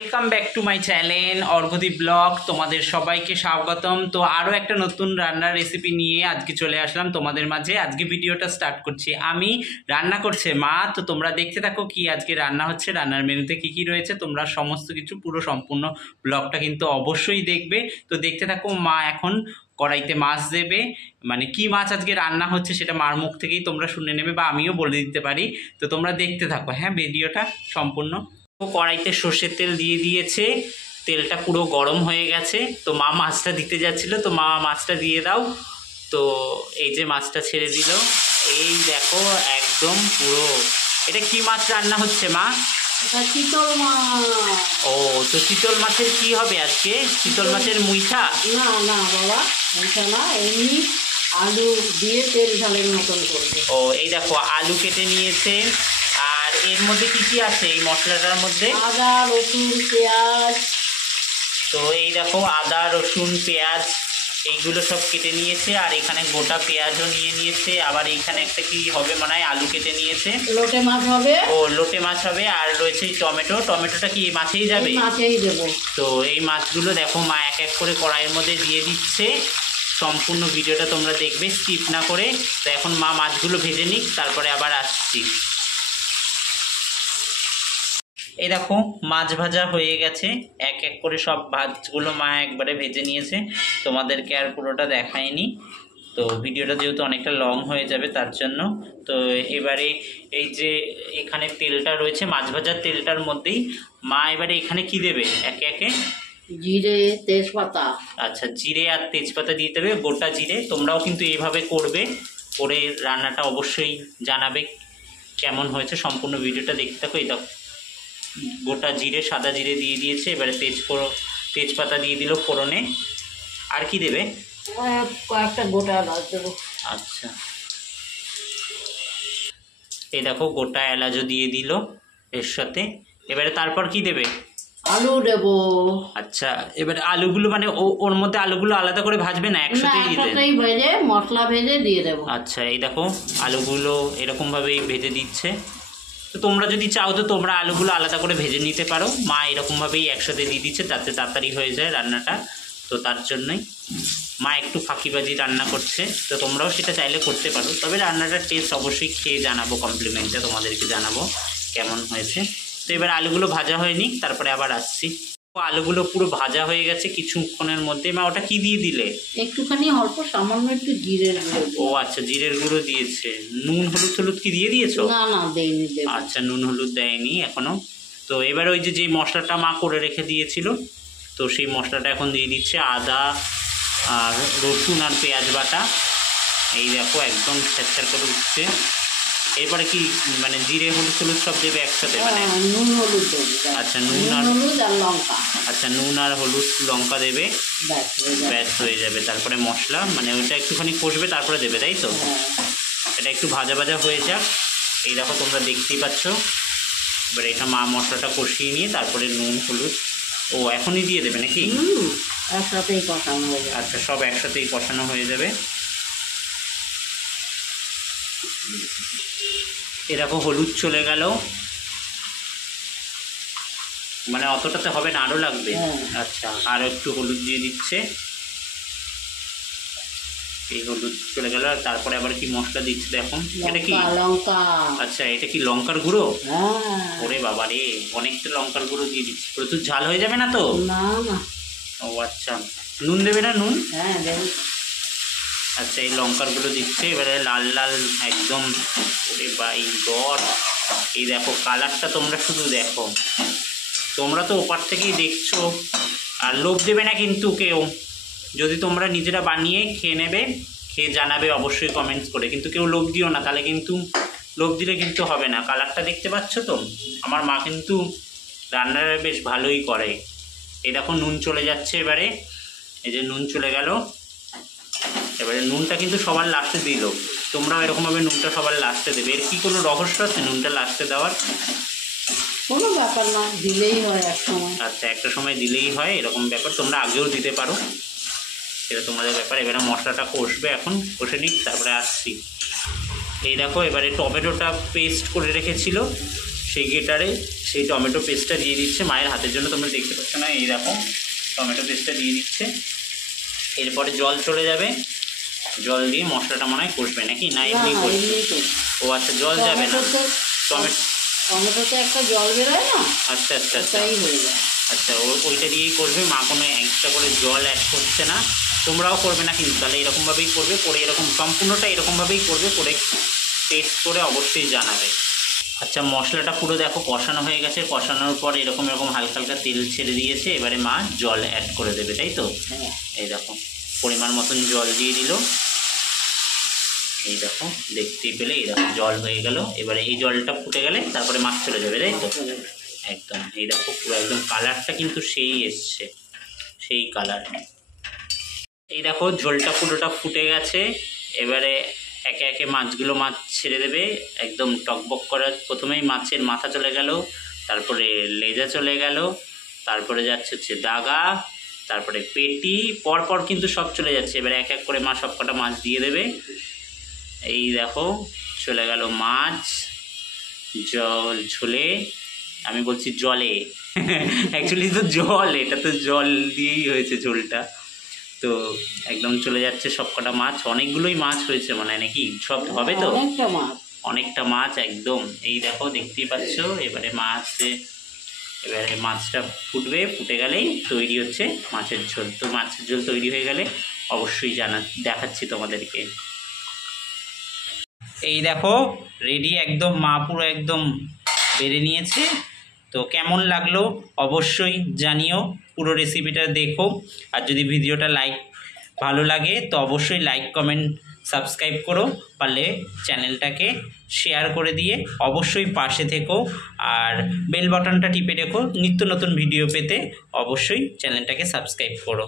Welcome back to my channel Arghadeep blog. তোমাদের সবাইকে স্বাগতম। তো আরও একটা নতুন রান্নার রেসিপি নিয়ে আজকে চলে আসলাম তোমাদের মাঝে। আজকে ভিডিওটা স্টার্ট করছি, আমি রান্না করছে মা। তো তোমরা দেখতে থাকো কি আজকে রান্না হচ্ছে, রান্নার মেনুতে কি কি রয়েছে, তোমরা সমস্ত কিছু পুরো সম্পূর্ণ ব্লগটা কিন্তু অবশ্যই দেখবে। তো দেখতে থাকো। মা এখন কড়াইতে মাছ দেবে, মানে কি মাছ আজকে রান্না হচ্ছে সেটা মার মুখ থেকেই তোমরা শুনে নেবে বা আমিও বলে দিতে পারি। তো তোমরা দেখতে থাকো হ্যাঁ ভিডিওটা সম্পূর্ণ। কড়াইতে সর্ষের তেল দিয়ে দিয়েছে, তেলটা পুরো গরম হয়ে গেছে। তো মা মাছটা দিতে যাচ্ছিল, তো মা মাছটা দিয়ে দাও। তো এই যে মাছটা ছেড়ে দিল, এই দেখো একদম পুরো। এটা কি মাছ রান্না হচ্ছে মা? এটা চিতল মাছ। ও, তো চিতল মাছের কি হবে আজকে? চিতল মাছের মুইঠা? না না বাবা, মুইঠা না, এমনি আলু দিয়ে তেল ঝালের মতন করবে। ও, এই দেখো আলু কেটে নিয়েছে। আর এর মধ্যে কি কি আছে এই মশলাটার মধ্যে? আদা রসুন পেঁয়াজ। তো এই দেখো আদা রসুন পেঁয়াজ এইগুলো সব কেটে নিয়েছে। আর এখানে গোটা পেঁয়াজও নিয়ে নিয়েছে। আবার এইখানে একটা কি হবে মনে হয়, আলু কেটে নিয়েছে। লোটে মাছ হবে। ও, লোটে মাছ হবে। আর রয়েছে টমেটো। টমেটোটা কি মাছেই যাবে? মাছেই দেবো। তো এই মাছগুলো দেখো মা এক এক করে কড়াইয়ের মধ্যে দিয়ে দিচ্ছে। সম্পূর্ণ ভিডিওটা তোমরা দেখবে স্কিপ না করে। তো এখন মা মাছগুলো ভেজে নিক, তারপরে আবার আসছি। এই দেখো মাছ ভাজা হয়ে গেছে, এক এক করে সব ভাজগুলো মা একবারে ভেজে নিয়েছে। তোমাদেরকে আর পুরোটা দেখায়নি, তো ভিডিওটা যেহেতু অনেকটা লং হয়ে যাবে তার জন্য। তো এবারে এই যে এখানে তেলটা রয়েছে, মাছ ভাজার তেলটার মধ্যেই মা এবারে এখানে কি দেবে একে একে? জিরে তেজপাতা। আচ্ছা, জিরে আর তেজপাতা দিয়ে দেবে, গোটা জিরে। তোমরাও কিন্তু এইভাবে করবে, করে রান্নাটা অবশ্যই জানাবে কেমন হয়েছে। সম্পূর্ণ ভিডিওটা দেখতে থাকো। এই দেখো গোটা জিরে সাদা জিরে দিয়ে দিয়েছে। এবারে তেজপাতা দিয়ে দিল ফোড়নে। আর কি দেবে? কয়েকটা গোটা এলাচ দেবো। আচ্ছা, এই দেখো গোটা এলাচও দিয়ে দিল এর সাথে। এবারে তারপর কি দেবে? আলু দেবো। আচ্ছা, এবারে আলুগুলো মানে ওর মধ্যে আলুগুলো আলাদা করে ভাজবে না, একসাথেই দিতে? একসাথেই ভেজে মশলা ভেজে দিয়ে দেবো। আচ্ছা, এই দেখো আলুগুলো এরকমভাবেই ভেজে দিচ্ছে। তো তোমরা যদি চাও তো তোমরা আলুগুলো আলাদা করে ভেজে নিতে পারো। মা এরকমভাবেই একসাথে দিয়ে দিচ্ছে যাতে তাড়াতাড়ি হয়ে যায় রান্নাটা। তো তার জন্যই মা একটু ফাঁকিবাজি রান্না করছে। তো তোমরাও সেটা চাইলে করতে পারো, তবে রান্নাটার টেস্ট অবশ্যই খেয়ে জানাবো, কমপ্লিমেন্টে তোমাদেরকে জানাবো কেমন হয়েছে। তো এবার আলুগুলো ভাজা হয়নি, তারপরে আবার আসছি। আলুগুলো পুরো ভাজা হয়ে গেছে কিছুক্ষণের মধ্যে। মা ওটা কি দিয়ে দিলে? একটুখানি অল্প সামান্য একটু জিরের গুঁড়ো। ও আচ্ছা, জিরের গুঁড়ো দিয়েছে। নুন হলুদ হলুদ কি দিয়ে দিয়েছো? না না দেয়নি। আচ্ছা, নুন হলুদ দেয়নি এখনো। তো এবার ওই যে মশলাটা মা করে রেখে দিয়েছিল, তো সেই মশলাটা এখন দিয়ে দিচ্ছে। আদা আর রসুন আর পেঁয়াজ বাটা। এই দেখো একদম ছ্যাঁচড় করে উঠছে। এরপরে কি মানে জিরে হলুদ হলুদ সব দেবে একসাথে মানে? নুন হলুদ দেবে। আচ্ছা, নুন আর লঙ্কা। আচ্ছা, নুন আর হলুদ লঙ্কা দেবে, ব্যাস হয়ে যাবে। তারপরে মশলা মানে ওইটা একটুখানি কষবে, তারপরে দেবে, তাই তো? এটা একটু ভাজা ভাজা হয়ে যাক। এই দেখো তোমরা দেখতেই পাচ্ছ। এবার এটা মা মশলাটা কষিয়ে নিয়ে তারপরে নুন হলুদ ও এখনই দিয়ে দেবে নাকি? একসাথেই কষানো হয়ে যাবে। আচ্ছা, সব একসাথেই কষানো হয়ে যাবে। এরকম হলুদ চলে গেল, মানে অতটাতে হবে না, আরও লাগবে? আচ্ছা, আরও একটু হলুদ দিয়ে দিচ্ছে। এই হলুদ চলে গেল। আর তারপরে আবার কি মশলা দিচ্ছে দেখো? এটা কি? লঙ্কা। আচ্ছা, এটা কি লঙ্কার গুঁড়ো? ওরে বাবা রে, অনেকটা লঙ্কার গুঁড়ো দিয়ে দিচ্ছে। প্রচুর ঝাল হয়ে যাবে না তো? না না। ও আচ্ছা, নুন দেবে না? নুন দেবে। আচ্ছা, এই লঙ্কার গুঁড়ো দিচ্ছে। এবারে লাল লাল একদম। ওরে বাই গড, এই দেখো কালারটা তোমরা শুধু দেখো। তোমরা তো ওপার থেকেই দেখছো, আর লোভ দেবে না কিন্তু কেউ। যদি তোমরা নিজেরা বানিয়ে খেয়ে নেবে, খেয়ে জানাবে অবশ্যই কমেন্টস করে, কিন্তু কেউ লোভ দিও না, তাহলে কিন্তু লোভ দিলে কিন্তু হবে না। কালারটা দেখতে পাচ্ছ তো? আমার মা কিন্তু রান্নাটা বেশ ভালোই করে। এই দেখো নুন চলে যাচ্ছে এবারে। এই যে নুন চলে গেল। এবারে নুনটা কিন্তু সবার লাস্টে দিল। তোমরাও এরকমভাবে নুনটা সবার লাস্টে দেবে। এর কি কোনো রহস্য আছে নুনটা লাস্টে দেওয়ার? কোনো ব্যাপার না, দিলেই হয় এক সময়। আচ্ছা, একটা সময় দিলেই হয় এরকম ব্যাপার। তোমরা আগেও দিতে পারো, সেটা তোমাদের ব্যাপার। এবারে মশলাটা কষবে, এখন কষে নিক, তারপরে আসছি। এই দেখো এবারে টমেটোটা পেস্ট করে রেখেছিল সেই গ্রেটারে, সেই টমেটো পেস্টটা দিয়ে দিচ্ছে। মায়ের হাতের জন্য তোমরা দেখতে পাচ্ছ না, এই দেখো টমেটো পেস্টটা দিয়ে দিচ্ছে। এরপরে জল চলে যাবে, জল দিয়ে মশলাটা মনে হয় কষবে নাকি, না এমনি কষবে? ও আচ্ছা, জল যাবে না, টমেটোতে একটা জল বেরোয় না, আচ্ছা আচ্ছা আচ্ছা তাই হয়ে যায়। আচ্ছা, ওইটা দিয়েই করবে। মা কোনো এক্সট্রা করে জল অ্যাড করছে না, তোমরাও করবে না কিন্তু। তাহলে এরকমভাবেই করবে, করে এরকম সম্পূর্ণটা এরকমভাবেই করবে, করে টেস্ট করে অবশ্যই জানাবে। আচ্ছা, মশলাটা পুরো দেখো কষানো হয়ে গেছে। কষানোর পর এরকম এরকম হালকা হালকা তেল ছেড়ে দিয়েছে। এবারে মা জল অ্যাড করে দেবে, তাই তো? এই দেখো পরিমাণ মতন জল দিয়ে দিল। এই দেখো দেখতেই পেলে, এই দেখো জল হয়ে গেল। এবারে এই জলটা ফুটে গেলে তারপরে মাছ চলে যাবে, তাই তো? একদম, এই দেখো পুরো একদম কালারটা কিন্তু সেই এসছে, সেই কালার। এই দেখো ঝোলটা পুরোটা ফুটে গেছে। এবারে একে একে মাছগুলো মাছ ছেড়ে দেবে, একদম টকবক করার। প্রথমেই মাছের মাথা চলে গেল, তারপরে লেজা চলে গেল, তারপরে যাচ্ছে হচ্ছে ডাগা, তারপরে পেটি, পরপর কিন্তু সব চলে যাচ্ছে। এবারে এক এক করে মা সব কটা মাছ দিয়ে দেবে। এই দেখো চলে গেল মাছ জল ঝোলে, আমি বলছি জলে, অ্যাকচুয়ালি তো জল, এটা তো জল দিয়েই হয়েছে ঝোলটা। তো একদম চলে যাচ্ছে সব কটা মাছ। অনেকগুলোই মাছ হয়েছে মনে হয় নাকি, সব হবে তো? অনেকটা মাছ একদম। এই দেখো দেখতেই পাচ্ছ। এবারে এবারে মাছটা ফুটবে, ফুটে গেলেই তৈরি হচ্ছে মাছের ঝোল। তো মাছের ঝোল তৈরি হয়ে গেলে অবশ্যই দেখাচ্ছি তোমাদেরকে। এই দেখো রেডি একদম, মা পুরো একদম বেড়ে নিয়েছে। তো কেমন লাগলো অবশ্যই জানিও, পুরো রেসিপিটা দেখো। আর যদি ভিডিওটা ভালো লাগে তো অবশ্যই লাইক কমেন্ট সাবস্ক্রাইব করো, পারলে চ্যানেলটাকে শেয়ার করে দিয়ে অবশ্যই পাশে থেকো। আর বেল বাটনটা টিপে রেখো, নিত্য নতুন ভিডিও পেতে অবশ্যই চ্যানেলটাকে সাবস্ক্রাইব করো।